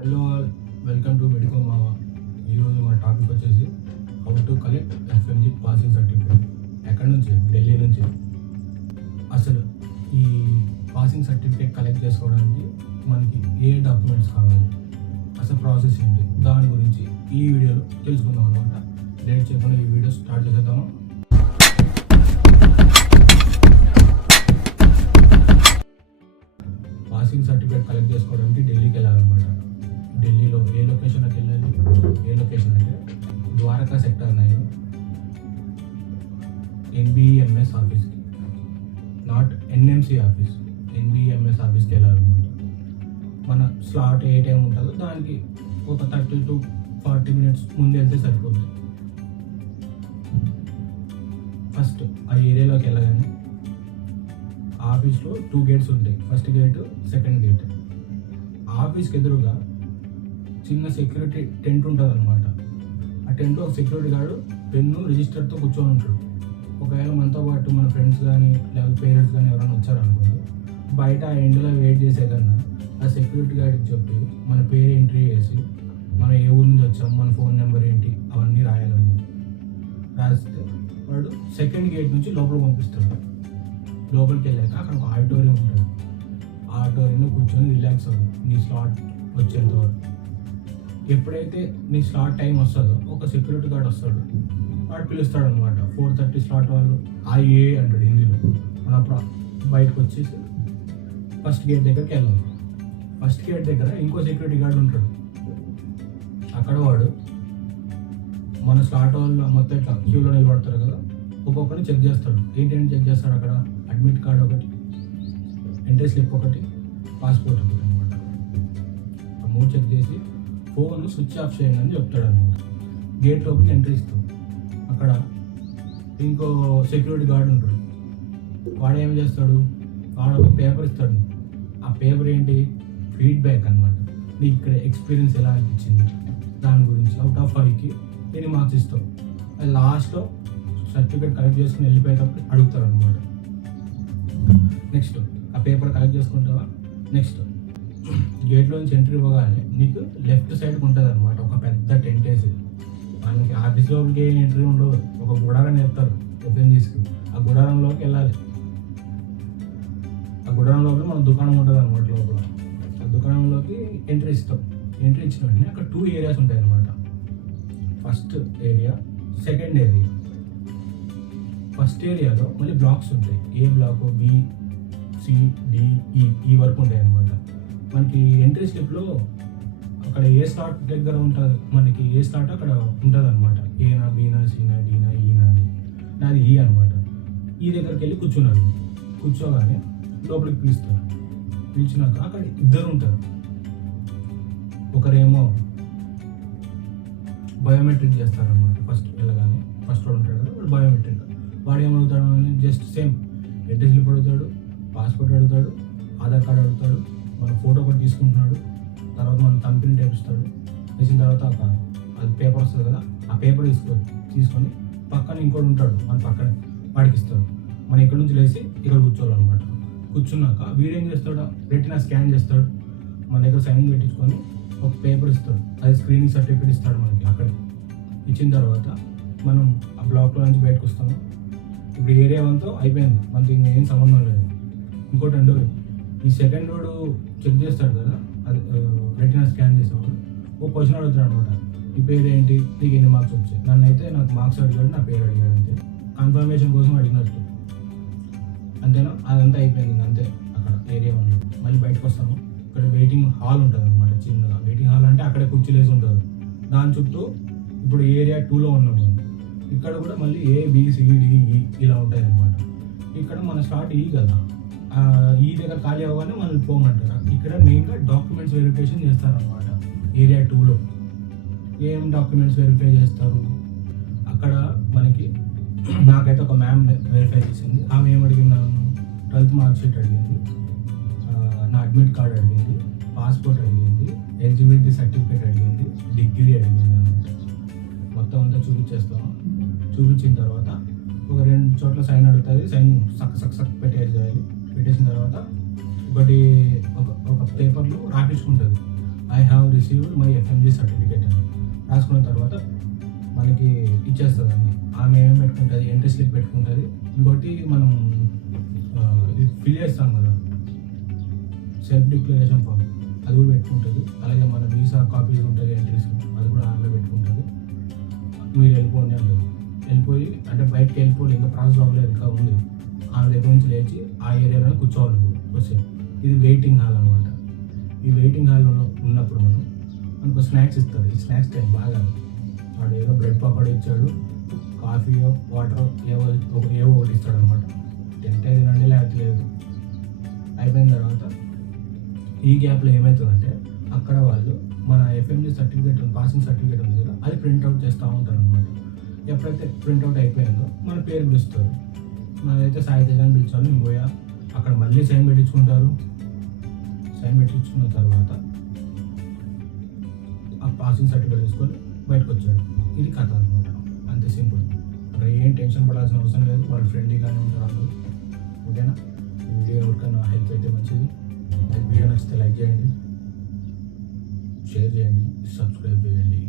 Hello welcome to medico మావా. ఈరోజు మన టాపిక్ వచ్చేసి how to collect FMG passing certificate. ఎక్కడి నుంచి? ఢిల్లీ నుంచి. అసలు ఈ పాసింగ్ సర్టిఫికేట్ కలెక్ట్ చేసుకోవడానికి మనకి ఏ డాక్యుమెంట్స్ కావాలి, అసలు ప్రాసెస్ ఏంటి, దాని గురించి ఈ వీడియోలో తెలుసుకుందాం అనమాట. లేట్ చేయకుండా ఈ వీడియో స్టార్ట్ చేసేద్దాము. పాసింగ్ సర్టిఫికేట్ కలెక్ట్ చేసుకోవడానికి ఢిల్లీకి వెళ్ళాలన్నమాట. ఢిల్లీలో ఏ లొకేషన్కి వెళ్ళాలి? ఏ లొకేషన్ అంటే ద్వారకా సెక్టర్ 9 ఎన్బిఎంఎస్ ఆఫీస్కి, నాట్ ఎన్ఎంసి ఆఫీస్, ఎన్బిఎంఎస్ ఆఫీస్కి వెళ్ళాలన్నమాట. మన స్లాట్ ఏ టైం ఉంటుందో దానికి ఒక 30 to 40 minutes ముందు వెళ్తే సరిపోతుంది. ఫస్ట్ ఆ ఏరియాలోకి వెళ్ళగానే ఆఫీస్లో 2 gates ఉంటాయి. First gate, second gate. ఆఫీస్కి ఎదురుగా చిన్న సెక్యూరిటీ టెంట్ ఉంటుంది అనమాట. ఆ టెంట్లో ఒక సెక్యూరిటీ గార్డు పెన్ను రిజిస్టర్తో కూర్చొని ఉంటాడు. ఒకవేళ మనతో పాటు మన ఫ్రెండ్స్ కానీ లేదా పేరెంట్స్ కానీ ఎవరైనా వచ్చారనుకోండి, బయట ఆ ఎండ్లో వెయిట్ చేసే కన్నా ఆ సెక్యూరిటీ గార్డ్కి చెప్పి మన పేరు ఎంట్రీ చేసి మనం ఏ ఊరు నుంచి వచ్చాం, మన ఫోన్ నెంబర్ ఏంటి అవన్నీ రాయాలన్నమాట. రాస్తే వాడు సెకండ్ గేట్ నుంచి లోపలికి పంపిస్తాడు. లోపలికి వెళ్ళాక అక్కడ ఒక ఆడిటోరియం ఉంటుంది. ఆ ఆడిటోరియంలో కూర్చొని రిలాక్స్ అవ్వు నీ స్లాట్ వచ్చేంత వరకు. ఎప్పుడైతే నీ స్లాట్ టైం వస్తుందో ఒక సెక్యూరిటీ గార్డ్ వస్తాడు. వాడు పిలుస్తాడు అనమాట. 4:30 స్లాట్ వాళ్ళు ఏ అంటాడు హిందీలో. మన బయటకు వచ్చేసి ఫస్ట్ గేట్ దగ్గరికి వెళ్ళాలి. ఫస్ట్ గేట్ దగ్గర ఇంకో సెక్యూరిటీ గార్డ్ ఉంటాడు. అక్కడ వాడు మన స్లాట్ వాళ్ళు మొత్తం ఇట్లా క్యూలో నిలబడతారు కదా, ఒక్కొక్కరిని చెక్ చేస్తాడు. ఏంటంటే చెక్ చేస్తాడు అక్కడ అడ్మిట్ కార్డ్ ఒకటి, ఎంట్రీ స్లిప్ ఒకటి, పాస్పోర్ట్ ఒకటి అనమాట. ఆ 3 చెక్ చేసి ఫోన్ స్విచ్ ఆఫ్ చేయండి అని చెప్తాడు అనమాట. గేట్ లోపలికి ఎంట్రీ ఇస్తాడు. అక్కడ ఇంకో సెక్యూరిటీ గార్డ్ ఉంటాడు. వాడు ఏం చేస్తాడు, వాడు ఒక పేపర్ ఇస్తాడు. ఆ పేపర్ ఏంటి? ఫీడ్బ్యాక్ అనమాట. నీకు ఇక్కడ ఎక్స్పీరియన్స్ ఎలా అనిపించింది, దాని గురించి అవుట్ ఆఫ్ 5కి ఎన్ని మార్క్స్ ఇస్తావు. అది లాస్ట్లో సర్టిఫికేట్ కలెక్ట్ చేసుకుని వెళ్ళిపోయేటప్పుడు అడుగుతారు అనమాట. నెక్స్ట్ ఆ పేపర్ కలెక్ట్ చేసుకుంటావా. నెక్స్ట్ గేట్లో నుంచి ఎంట్రీ ఇవ్వగానే నీకు లెఫ్ట్ సైడ్కి ఉంటుంది అనమాట ఒక పెద్ద టెంట్ వేసి. మనకి ఆఫీస్ లోపలికి ఏం ఎంట్రీ ఉండదు, ఒక గుడారం వేస్తారు ఎఫ్ఎంజీస్కి. ఆ గుడారంలోకి వెళ్ళాలి. ఆ గుడారం లోపల మన దుకాణం ఉంటుంది అనమాట. లోపల ఆ దుకాణంలోకి ఎంట్రీ ఇస్తాం. ఎంట్రీ ఇచ్చిన వెంటనే అక్కడ 2 ఏరియాస్ ఉంటాయి అనమాట. First area, second area. First ఏరియాలో మళ్ళీ బ్లాక్స్ ఉంటాయి. ఏ బ్లాక్, బి, సి, డి, ఈ వరకు ఉంటాయి అనమాట. మనకి ఎంట్రీ స్లిప్లో అక్కడ ఏ స్లాట్ దగ్గర ఉంటుంది, మనకి ఏ స్లాట్ అక్కడ ఉంటుంది అనమాట. ఏనా, బీనా, సీనా, డీనా, ఈనా అని. నాది ఈ అనమాట. ఈ దగ్గరికి వెళ్ళి కూర్చున్నాను. కూర్చోగానే లోపలికి పిలుస్తారు. పిలిచినాక అక్కడ 2 ఉంటారు. ఒకరేమో బయోమెట్రిక్ చేస్తారనమాట. ఫస్ట్ వెళ్ళగానే ఫస్ట్ వాడు ఉంటాడు కదా, వాడు బయోమెట్రిక్. వాడు ఏమడుగుతాడు అని జస్ట్ సేమ్ అడ్రస్ స్లిప్ అడుగుతాడు, పాస్పోర్ట్ అడుగుతాడు, ఆధార్ కార్డు అడుగుతాడు, మన ఫోటో ఒకటి తీసుకుంటున్నాడు. తర్వాత మన కంపెనీ టైప్ ఇస్తాడు. వేసిన తర్వాత అది పేపర్ వస్తుంది కదా, ఆ పేపర్ తీసుకొని పక్కన ఇంకోటి ఉంటాడు మన పక్కన, వాడికి ఇస్తాడు. మనం ఇక్కడ నుంచి లేచి ఇక్కడ కూర్చోవాలన్నమాట. కూర్చున్నాక వీడేం చేస్తాడు, రెటీనా స్కాన్ చేస్తాడు. మన దగ్గర సైన్ పెట్టించుకొని ఒక పేపర్ ఇస్తాడు. అది స్క్రీనింగ్ సర్టిఫికేట్ ఇస్తాడు మనకి. అక్కడే ఇచ్చిన తర్వాత మనం ఆ బ్లాక్లో నుంచి బయటకు వస్తాము. ఇప్పుడు ఏరియా అంతా అయిపోయింది, మనకి ఇంకేం సంబంధం లేదు. ఇంకోటి అండి, ఈ సెకండ్ వాడు చెక్ చేస్తాడు కదా, అది రెటీనా స్కాన్ చేసేవాడు. ఒక క్వశ్చన్ అడుగుతాడు అనమాట. ఈ పేరు ఏంటి, నీకు ఎన్ని మార్క్స్ వచ్చాయి. నన్ను అయితే నాకు మార్క్స్ అడిగాడు, నా పేరు అడిగాడు. అంతే, కన్ఫర్మేషన్ కోసం అడిగినట్టు. అంతేనా? అదంతా అయిపోయింది అంతే. అక్కడ ఏరియా 1లో మళ్ళీ బయటకు వస్తాము. ఇక్కడ వెయిటింగ్ హాల్ ఉంటుంది అనమాట. చిన్నగా వెయిటింగ్ హాల్ అంటే అక్కడే కుర్చీలు వేసి ఉంటారు. దాని చుట్టూ ఇప్పుడు ఏరియా 2లో ఉన్నాము. ఇక్కడ కూడా మళ్ళీ ఏ, బి, సి, డి, ఈ ఇలా ఉంటాయి అనమాట. ఇక్కడ మన స్లాట్ ఈ కదా, ఈ దగ్గర ఖాళీ అవ్వగానే మనం పోమంటారు. ఇక్కడ మెయిన్గా డాక్యుమెంట్స్ వెరిఫికేషన్ చేస్తారనమాట. ఏరియా 2లో ఏం డాక్యుమెంట్స్ వెరిఫై చేస్తారు అక్కడ మనకి. నాకైతే ఒక మ్యామ్ వెరిఫై చేసింది. ఆమె ఏం అడిగింది, 12th మార్క్ షీట్ అడిగింది, నా అడ్మిట్ కార్డ్ అడిగింది, పాస్పోర్ట్ అడిగింది, ఎలిజిబిలిటీ సర్టిఫికేట్ అడిగింది, డిగ్రీ అడిగింది అనమాట. మొత్తం అంతా చూపించేస్తాము. చూపించిన తర్వాత ఒక 2 చోట్ల సైన్ అడుగుతుంది. సైన్ సక్ పెట్టేయాలి. పెట్టేసిన తర్వాత ఒక పేపర్లో రాపించుకుంటుంది. I have received my FMG certificate అని రాసుకున్న తర్వాత మనకి ఇచ్చేస్తుంది అండి. ఆమె ఏం పెట్టుకుంటుంది, ఎంట్రీ స్లిప్ పెట్టుకుంటుంది. ఇంకోటి మనం ఇది ఫిల్ చేస్తాం కదా, సెల్ఫ్ డిక్లరేషన్ ఫామ్, అది కూడా పెట్టుకుంటుంది. అలాగే మన వీసా కాపీస్ ఉంటుంది, ఎంట్రీ స్లిప్, అది కూడా ఆమె పెట్టుకుంటుంది. మీరు వెళ్ళిపోండి అంటారు. వెళ్ళిపోయి అంటే బయటకి వెళ్ళిపోయి ఇంకా ప్రాసెస్ అవ్వలేదు, ఇంకా ఉంది. ఆమె దగ్గర నుంచి లేచి ఆ ఏరియాలో కూర్చోవాలి వచ్చేది. ఇది వెయిటింగ్ హాల్ అనమాట. ఈ వెయిటింగ్ హాల్లో ఉన్నప్పుడు మనకు స్నాక్స్ ఇస్తారు. ఈ స్నాక్స్ టైం బాగా వాడు ఏదో బ్రెడ్ పకోడీ ఇచ్చాడు, కాఫీ, వాటర్ ఏవో ఒకటి ఇస్తాడు అనమాట. తింటే తినండి, లేకపోతే లేదు. అయిపోయిన తర్వాత ఈ గ్యాప్లో ఏమవుతుందంటే అక్కడ వాళ్ళు మన ఎఫ్ఎంజీ సర్టిఫికేట్, పాసింగ్ సర్టిఫికేట్ ఉంది కదా, అది ప్రింట్అవుట్ చేస్తూ ఉంటారు అనమాట. ఎప్పుడైతే ప్రింట్అవుట్ అయిపోయిందో మన పేరు పిలుస్తారు. నాదైతే సాయి తేజ అని పిలిచాను. నేను పోయా, అక్కడ మళ్ళీ సైన్ పెట్టించుకుంటారు. సైన్ పెట్టించుకున్న తర్వాత ఆ పాసింగ్ సర్టిఫికేట్ తీసుకొని బయటకు వచ్చాడు. ఇది కథ అనమాట, అంతే సింపుల్. అక్కడ ఏం టెన్షన్ పడాల్సిన అవసరం లేదు. వాళ్ళు ఫ్రెండ్లీగానే ఉంటారు అందరూ. ఓకేనా? వీడియో ఎవరికైనా హెల్ప్ అయితే మంచిది. వీడియో నచ్చితే లైక్ చేయండి, షేర్ చేయండి, సబ్స్క్రైబ్ చేయండి.